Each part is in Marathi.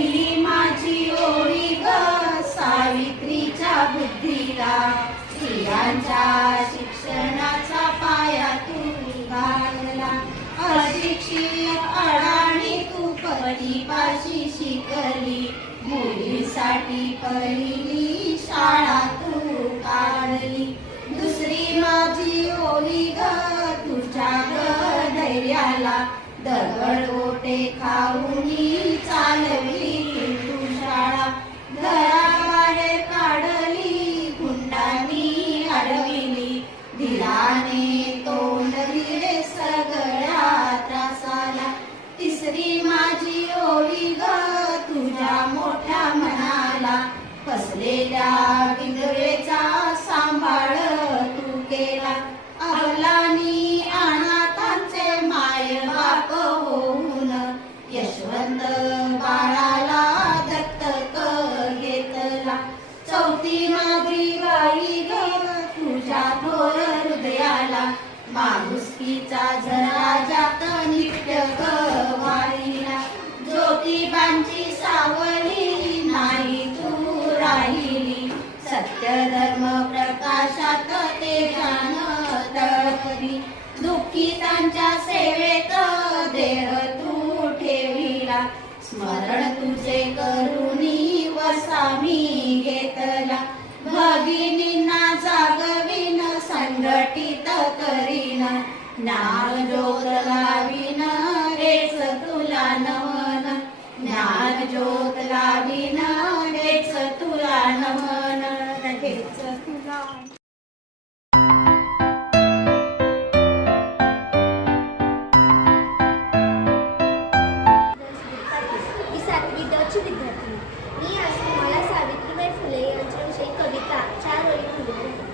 पहिली माझी ओळी ग सावित्रीच्या बुद्धीला. स्त्रियांच्या शिक्षणाचा पाया तू घालला. अशिक्षित अडाणी तू परिपाशी शिकली. मुलीसाठी पहिली शाळा तू काढली. दुसरी माझी ओळी ग तुझ्या ग धैर्याला दगड ओटे खाऊनी आणि तोंड दिले सगळ्या त्रासाला तिसरी माझी ओळी ग तुझ्या मोठ्या मनाला फसलेल्या माणुसकीचा झरा जात नित्य गवारीला. ज्योतिबांची सावली नाही तू राहिली. सत्य धर्म प्रकाशात ते तेजान तळपली दुःखितांच्या सेवेत देह तू ठेविला. स्मरण तुझे करू ज्ञान ज्योत लावीन रेच तुला नमन ज्ञान ज्योत लावीन. रेच तुला नमन रेच तुला मी सातवी डची विद्यार्थी मी आज तुम्हाला सावित्रीबाई फुले यांच्याविषयी कविता चार ओळी म्हणते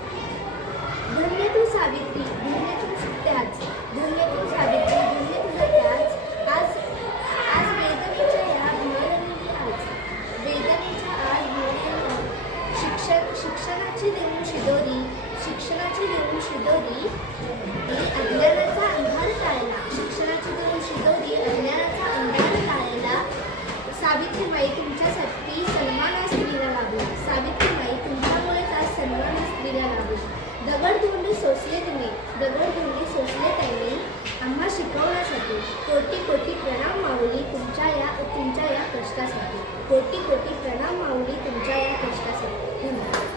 धन्य तू सावित्री शिक्षणाची देऊन शिदोरी शिक्षणाची देऊन शिदोरी अज्ञानाचा अंधार टाळला. शिक्षणाची देऊन शिदोरी अज्ञानाचा अंधार टाळला. सावित्रीबाई तुमच्यासाठी सन्मान आज स्त्रीला लाभला. सावित्रीबाई तुमच्यामुळेच आज सन्मान आज स्त्रीला लाभला. दगड धोंडे सोसले तुम्ही. दगड धोंडे सोसले त्यांनी आम्हा शिकवण्यासाठी. कोटी कोटी प्रणाम माऊली तुमच्या या तुमच्या या कष्टासाठी. कोटी कोटी प्रणाम माऊली तुमच्या या कष्टासाठी. धन्यवाद.